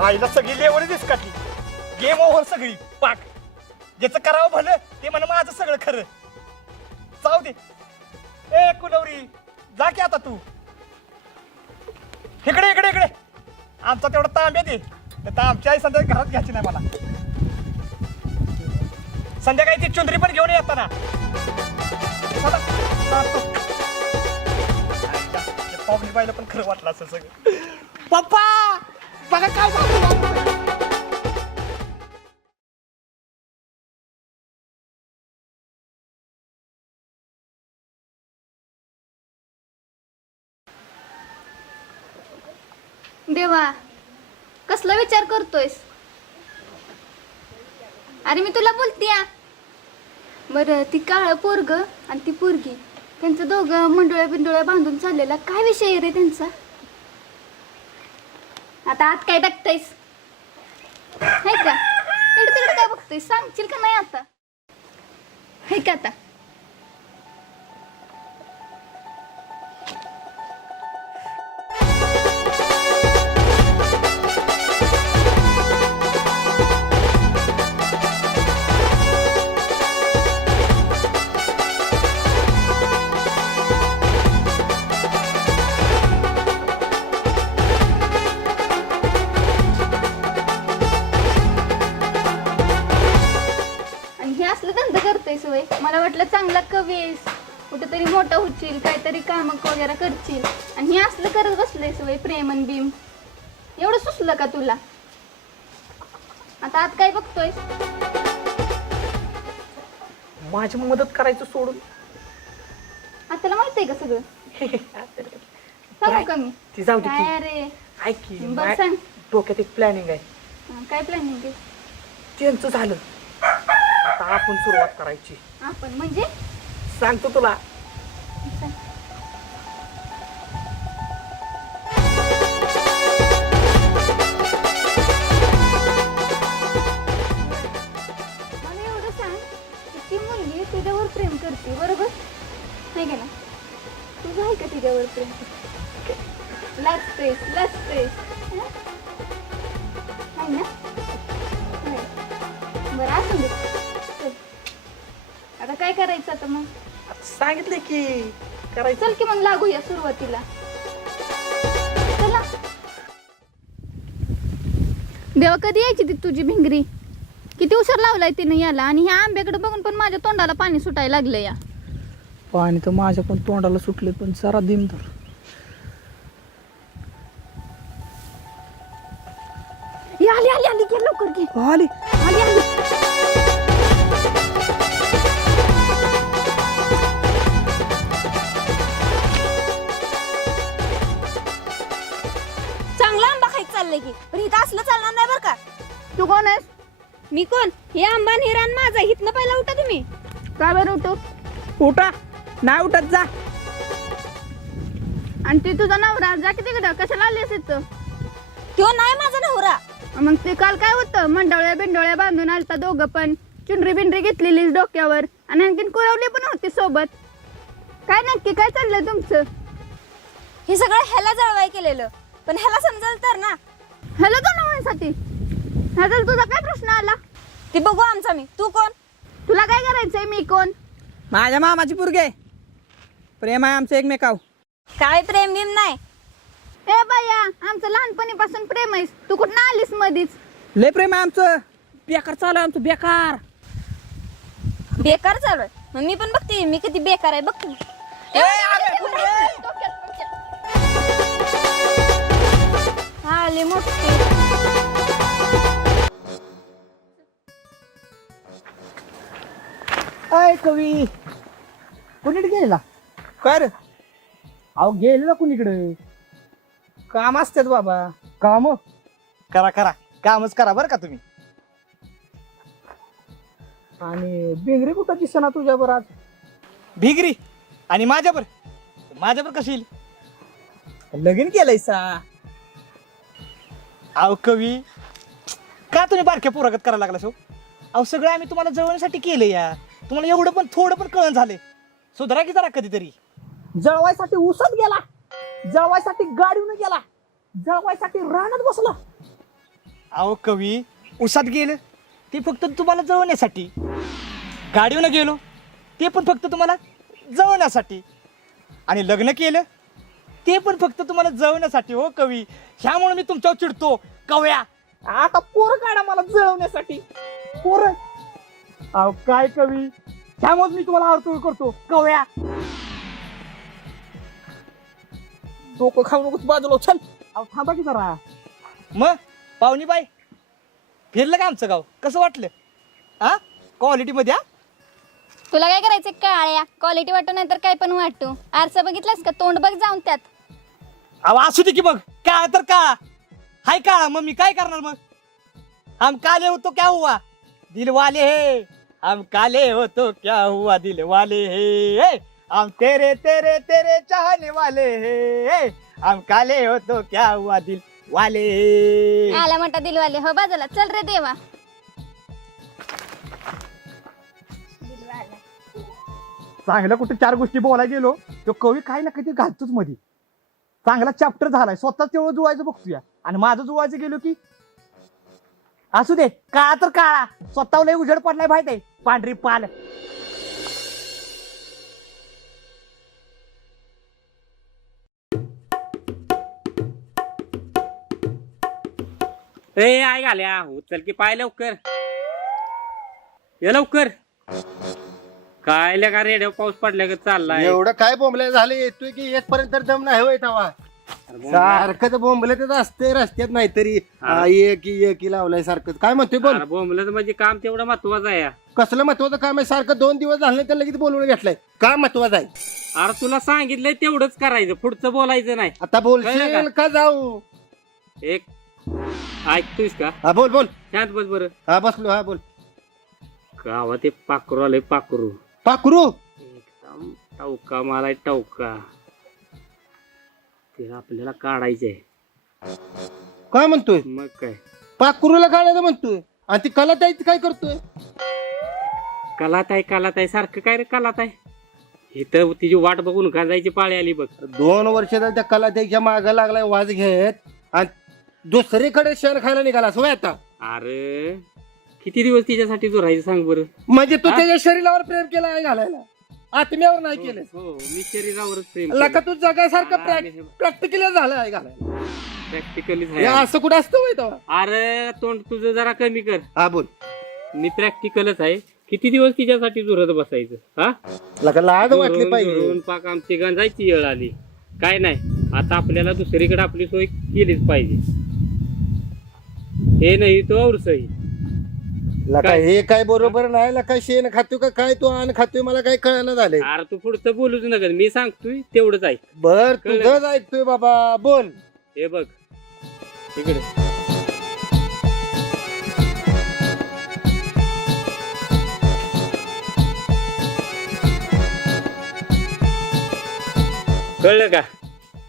आईला सगळी लेवल दिसकाटली गेम ओव्हर सगळी पाक ज्याचं करावं भलं ते म्हण माझं सगळं खरं. जाऊ दे ए कुलवरी जा की आता तू इकडे इकडे इकडे आमचा तेवढा तांब्या दे तर आमची आई संध्याकाळी घरात घ्यायची नाही मला. संध्याकाळी ती चुंदरी पण घेऊन येताना चला, जातो. आईला, त्या पाहुणी बाईला पण खरं वाटलं असं सगळं. पप्पा बघा काय झालं. देवा कसला विचार करतोयस. अरे मी तुला बोलते बरं ती काळं पोरग आणि ती पोरगी त्यांचं दोघं मंडोळ्या बिंडोळ्या बांधून चाललेला काय विषय आहे रे त्यांचा. आता आत काय टाकतायस हे का तिकडे तिकडे काय बघतोयस सांगशील का नाही आता हे का आता. सोय मला वाटलं चांगला कवी आहेस कुठेतरी मोठा होशील काहीतरी काम वगैरे करशील आणि हे असलं करत बसलंय सोय प्रेम आणि भीम एवढं सुचलं का तुला. आता आत काय बघतोय. माझी मदत करायचं सोडून आता माहित आहे का सगळं सांगू का मी ती जाऊ दे काय रे ऐक की बरं सांग डोक्यात एक प्लॅनिंग आहे. काय प्लॅनिंग आहे. त्यांचं झालं आता आपण सुरुवात करायची. आपण म्हणजे सांगतो तुला. सांग. मला एवढं सांग की ती मुलगी तुझ्यावर प्रेम करते बरोबर नाही का ना तुझं आहे का तिच्यावर प्रेम लागतेस आहे ना नाही. बरं असू दे चल. आता काय करायचं आता मग सांगितलं की करायचं. चल की मग लागूया सुरुवातीला. चला देवा कधी यायची ती तुझी भिंगरी किती उशीर लावलाय तिने याला आणि ह्या आंब्याकडे बघून पण माझ्या तोंडाला पाणी सुटायला लागलं या. पाणी तर माझ्या पण तोंडाला सुटले पण जरा दिम धर. आली आली आली घे लवकर घे आली आली आली. चांगला आंबा खायचं चाललंय की पण इथं असलं चालणार नाही बरं का. तू कोण आहेस. मी कोण हे आंबा आणि हिरान माझा हितनं पहिला उठा तुम्ही. का बरं उठू उठा नाही उठत जा. आणि ती तुझा नवरा जा की तिकडं कशाला आलीस इथं. तो नाही माझा नवरा. मग ते काल काय होतं मंडोळ्या बिंडोळ्या बांधून आलता दोघं पण चुनरी बिंडरी घेतलेलीस डोक्यावर आणि आणखीन कुरवली पण होती सोबत. काय नक्की काय चाललंय तुमचं. हे सगळं ह्याला जळवाय केलेलं पण ह्याला समजाल तर ना. ह्याला का नवऱ्यासाठी ह्याचा तुझा काय प्रश्न आला. ते बघू आमचा मी. तू कोण. तुला काय करायचंय मी कोण. माझ्या मामाची पोरगी प्रेम आहे आमचं एकमेकाव. काय प्रेम बिम नाही. ए बाया आमचं लहानपणीपासून प्रेम आहेस तू कुठं आलीस मधीच. लय प्रेम आहे आमचं. बेकार चालू आहे आमचं बेकार. बेकार चालू आहे. मग मी पण बघते मी किती बेकार आहे बघ तू. आले मोठे. अय कवी कुणीकडे गेला? काय रे अहो गेलेला कुणीकडे? काम असतात बाबा. काम करा करा कामच करा बरं का तुम्ही. आणि बिंगरी कुठं दिसना तुझ्या बरं आज? भिगरी आणि माझ्यावर कशी येईल? लगीन केलंय सा? अहो कवी का तुम्ही बारक्या पोरागत करायला लागला सो? अहो सगळं आम्ही तुम्हाला जळवण्यासाठी केलं या. तुम्हाला एवढं पण थोडं पण कळण झाले. सुधारा की जरा कधीतरी. जळवायसाठी उसत गेला, जळवायसाठी गाडीनं गेला, जळवायसाठी रानात बसला. अहो कवी उसात गेलं ते फक्त तुम्हाला जळवण्यासाठी. गाडीवनं गेलो ते पण फक्त तुम्हाला जळवण्यासाठी. आणि लग्न केलं ते पण फक्त तुम्हाला जळवण्यासाठी. हो कवी ह्यामुळे मी तुमच्यावर चिडतो कव्या. आता पोर काढा मला जळवण्यासाठी. पोर अहो काय कवी त्यामुळे मी तुम्हाला अडतोड करतो कव्या. डोकं खाऊ नको बाजूला चल. अहो थांबा की जरा. मग पाहुणी बाई फिरलं का आमचं गाव? कसं वाटलं? हा क्वालिटी मध्ये? हा तुला काय करायचं काळ्या? क्वालिटी वाटू नाही तर काय पण वाटू. आरसा बघितलास का? तोंड बघ जाऊन त्यात. अहो असू दे की मग. काळा तर काळा हाय काळा. मग मी काय करणार मग? हम काले हो तो क्या हुआ दिल वाले हे. हम काले हो तो क्या हुआ दिल वाले हे. हम तेरे तेरे तेरे चाहने वाले हे. हम काले हो तो क्या हुआ दिल वाले हे. आला म्हणता दिलवाले हो बाजूला. चल रे देवा. चांगलं कुठे चार गोष्टी बोलायला गेलो तो कवी काही ना काही घालतोच मध्ये. चांगला चॅप्टर झालाय. स्वतःच तेवढं जुळायचं बघतोय आणि माझं जुळायचं गेलो की असू दे. काळा तर काळा स्वतःवर लय उजेड पडलाय माहिती आहे. पांढरी पाल. ए आई घाल्या उचल की पाय लवकर ये लवकर. काय का रेडिओ पाऊस पडल्या का चाललाय? एवढं काय बोंबले झाले येतोय की येतपर्यंत तर दम नाही होय तवा. सारखं तर बोंबले तर असते रस्त्यात नाहीतरी एक लावलाय सारखं. काय म्हणतोय बोल. बोंबलं म्हणजे काम तेवढं महत्वाचं आहे. कसलं महत्वाचं काम आहे? सारखं 2 दिवस झाले तर लगेच बोलवून घेतलंय. काय महत्वाचं आहे? अरे तुला सांगितलंय तेवढंच करायचं, पुढचं बोलायचं नाही. आता बोलशील का जाऊ? एक ऐकतोयस का? हा बोल बोल. शांत बस बरं. हा बसलो. हा बोल. गावात ते पाखरू आलंय. पाखरू पाखरू एकदम टवका मला टवका. ते आपल्याला काढायचंय. काय म्हणतोय? मग काय पाखरूला काढायचं म्हणतोय आणि ती कला ताई काय करतोय? कलाताई सारखं काय रे कलाताई? इथं तिची वाट बघून गाजायची पाळी आली बघ. 2 वर्ष झाली त्या कला ताईच्या माग लागलाय वाज घेत आणि दुसरीकडे शेण खायला निघाला सोय आता. अरे किती दिवस तिच्यासाठी तू राहायचं सांग बरं. म्हणजे तू त्याच्या शरीरावर प्रेम केला आहे घालायला, आत्म्यावर नाही केलं. हो मी शरीरावरच प्रेम लका तू जगासारखं प्रॅक्टिकली झालं आहे घालायला. प्रॅक्टिकलीच हे आहे. असं कुठं असतं होय तेव्हा? अरे तोंड तुझं जरा कमी कर. हा बोल. मी प्रॅक्टिकलच आहे. किती दिवस तिच्यासाठी झुरत बसायचं? हा लका लाज वाटली पाहिजे. झुरून पाक आमची गंजायची वेळ आली. काय नाही आता आपल्याला दुसरीकडे आपली सोय केलीच पाहिजे. हे नाही तो औरसही. लका हे काय बरोबर नाही. लका शेण खातो का काय तू आण खातोय मला काही कळलं झालंय. अरे तू पुढचं बोलूच नका. मी सांगतोय तेवढंच ऐक. बर तुझंच ऐकतोय बाबा बोल. हे बघ इकडे कळलं का?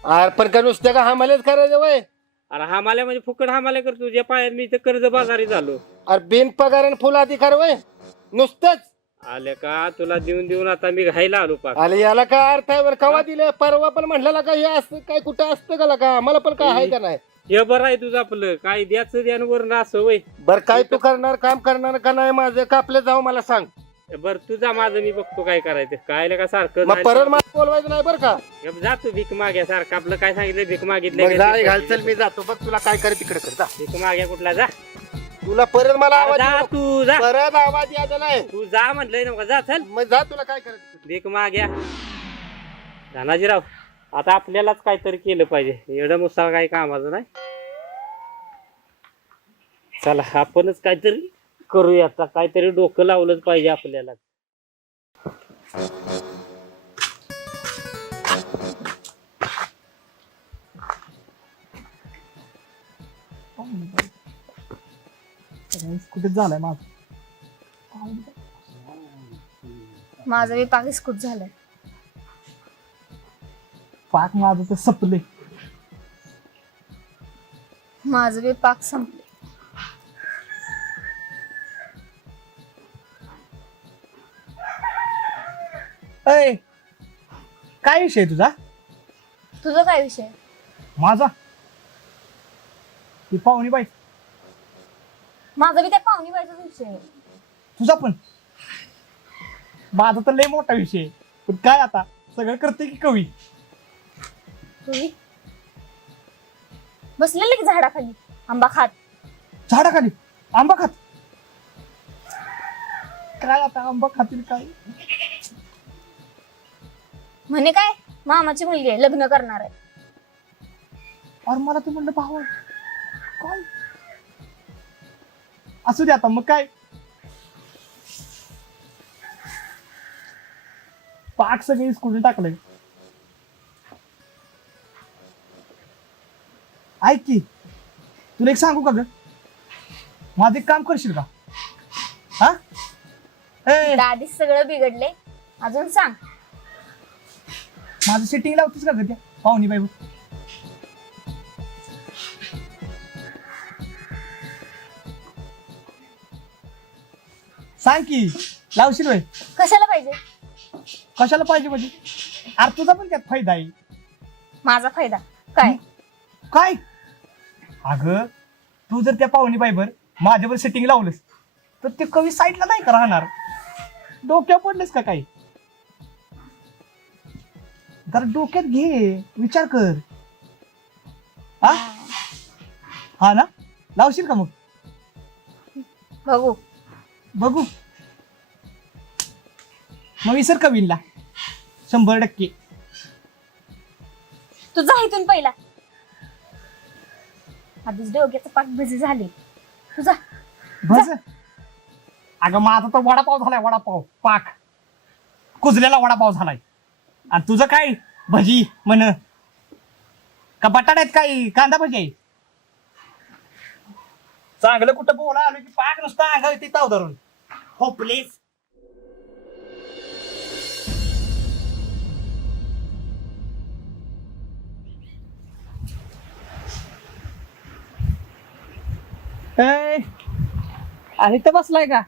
अरे पण का नुसत्या का हमालेच करायचं वय? अरे हामाल्या म्हणजे फुकट हामाल्या करतो. ज्या पायात मी इथं कर्ज बाजारी झालो. अरे बिन पगार आणि फुल अधिकार वय नुसतंच आले का तुला देऊन देऊन आता मी घायला आलो पाक. आले. याला काय अर्थ आहे? बरं कवा दिलं? परवा पण म्हटलं का हे असं काय कुठं असतं का? लका मला पण काय आहे का नाही? हे बरं आहे तुझं आपलं काय द्याचं द्यान वर असं वय. बर काय तू करणार काम करणार का नाही? माझं कापलं जाऊ मला सांग. बर तुझा माझं मी बघतो काय करायचं. काय का सारखं मग परत मला बोलवायचं नाही बरं का? जातो भीक माग्यासारखं. आपलं काय सांगितलं भीक मग मागितलं. जा, घाल चल मी जातो. बघ तुला काय करे तिकडे कर जा. भीक माग्या कुठला जा. तुला परत मला आवाज जा येऊ- तू जा परत आवाज यायचा नाही तू जा म्हणलंय ना जा चल मग जा तुला काय करायचं देख माग्या धनाजीराव आता आपल्यालाच काहीतरी केलं पाहिजे एवढं मुसा काही कामाचं नाही चला आपणच काहीतरी करूया आता काहीतरी डोकं लावलंच पाहिजे आपल्याला कुठे झालाय माझं माझं बी पाक स्कूट झालंय. पाक माझं तर सपले. माझं बी पाक संपले. अय काय विषय तुझा? तुझा काय विषय? माझा ती पाहुणी बाई. माझा बी त्या पाहुणी बाईचा विषय आहे. तुझा पण. माझा तर लय मोठा विषय आहे. पण काय आता सगळं करते की कवी. तुम्ही बसलेले की झाडाखाली आंबा खात. झाडाखाली आंबा खात. काय आता आंबा खातील काय. म्हणे काय मामाची मुलगी आहे लग्न करणार आहे. अरे मला ते म्हणलं भावा काय असू दे आता मग काय. पाक सगळी स्कूल टाकलंय. ऐक की तुला एक सांगू का ग माझं एक काम करशील का? हा ए आधीच सगळं बिघडले अजून सांग. माझं सेटिंग लावतोस का ग त्या पाहुणी बाई. सांग की लावशील बाई. कशाला पाहिजे? कशाला पाहिजे म्हणजे अरे तुझा पण त्यात फायदा आहे. माझा फायदा काय? काय अगं तू जर त्या पाहुणी बाईवर माझ्यावर सेटिंग लावलंस तर ते कवी साईडला नाही का राहणार. डोक्यावर पडलेस का काही. जरा डोक्यात घे विचार कर. हा ना लावशील का मग? बघू बघू मग विसर कवीनला 100%. तू जा इथून पहिला. आधीच डोक्याचं पाक बिझी झाले. तुझा बस अगं माझा तर वडापाव झालाय. वडापाव पाक कुजलेला वडापाव झालाय. आणि तुझं काय भजी म्हण का बटाट्यात काय कांदा भजी आहे. चांगलं कुठं बोला आलो की पाक नुसतं अंगावर ती ताव धरून हो प्लीज. आणि तर बसलाय का?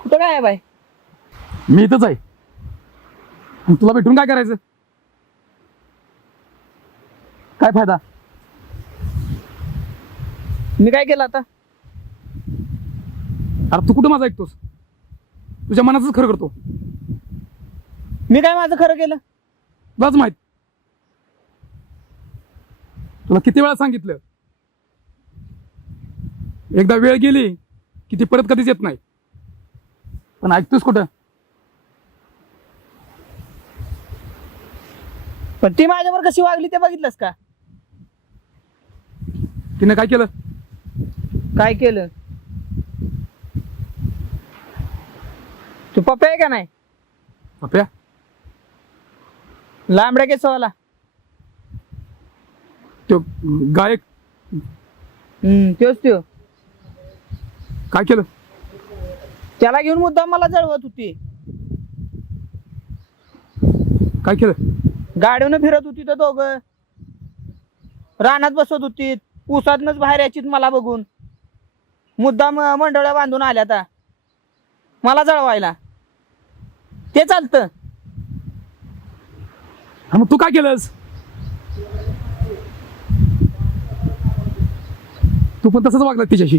कुठं काय आहे बाई? मी इथंच आहे. मग तुला भेटून काय करायचं? काय फायदा? मी काय केलं आता? अरे तू कुठं माझं ऐकतोस? तुझ्या मनाचंच खरं करतो. मी काय माझं खरं केलं? तुलाच माहित. तुला किती वेळा सांगितलं एकदा वेळ गेली की ती परत कधीच येत नाही. पण ऐकतोस कुठं? पण ती माझ्यावर कशी वागली ते बघितलंस का? तिने काय केलं? काय केलं? तू पप्पा आहे का नाही? पप्या लांबड्या केसवाला. तो गायक त्योच त्यो. काय केलं? त्याला घेऊन मुद्दाम मला जळवत होती. काय केलं? गाडीवनं फिरत होती तर दोघं. रानात बसत होती. ऊसातनच बाहेर यायचीत मला बघून. मुद्दाम मंडळ्या बांधून आल्या आता मला जळवायला. ते चालतं. हा मग तू काय केलंस? तू पण तसंच वागला तिच्याशी.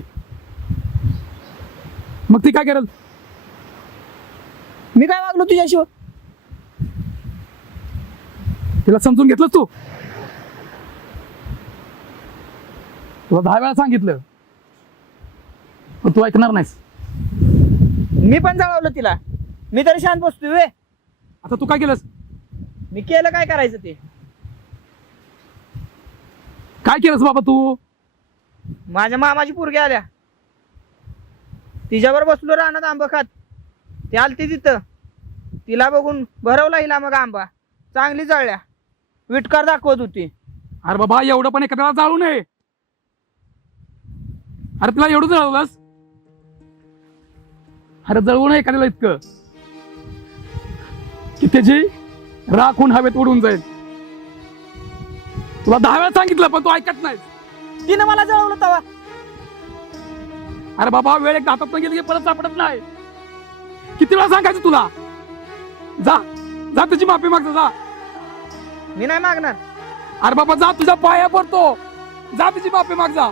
मग ती काय करेल? मी काय वागलो तुझ्याशिवाय? तिला समजून घेतलंस तू? तुला 10 वेळा सांगितलं तू ऐकणार नाहीस. मी पण जळवलं तिला. मी तरी शांत बसतोय वे. आता तू काय केलंस? मी केलं काय करायचं ते. काय केलंस बाबा तू? माझ्या मामाची पोरगी आल्या, तिच्यावर बसलो रानात आंबा खात. ती आलती तिथं, तिला बघून भरवला हिला मग आंबा. चांगली जळल्या, विटकार दाखवत होती. अरे बाबा एवढं पण एखाद्याला जाळू नये. अरे तिला एवढं जळवलंस? अरे जळवू नये एखाद्याला इतकं की त्याची राखून हवेत उडून जाईल. तुला 10 वेळा सांगितलं पण तू ऐकत नाही. तिनं मला जळवलं तवा. अरे बाबा वेळ एक हातात गेली की परत सापडत नाही. किती वेळा सांगायचं तुला? जा जा तुझी माफी मागतो जा. मी नाही मागणार. अरे बाबा जा तुझ्या पाया पडतो. जा तुझी माफी माग जा.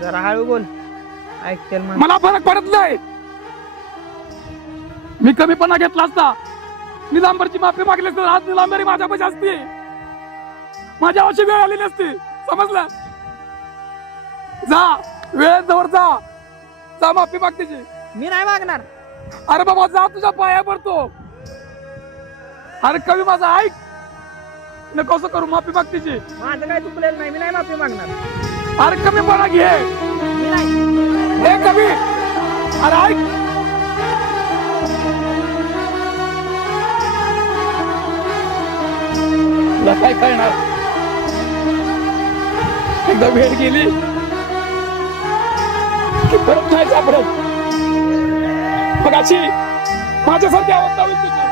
जरा हळू बोल, ऐकतेल मग. मला फरक पडत नाही. मी कमीपणा घेतला असता, निलांबरची माफी मागली असती, आज निलांबरी माझ्या पैसे असती. माझ्या अशी वेळ आली नसती. समजलं? जा वेळेत जवळ जा. जा माफी माग त्याची. मी नाही मागणार. अरे बाबा जा तुझ्या पाया पडतो. अरे कवी माझा ऐक. नको असं करू. माफी माग त्याची. माझं काय चुकलेलं नाही. मी नाही माफी मागणार. अरे कमीपणा घे. मी नाही. हे कमी. अरे ऐक. तुला काय कळणार? एकदा भेट गेली की परत नाही सापडत. मग अशी माझ्यासारखी अवस्था होईल तुझी.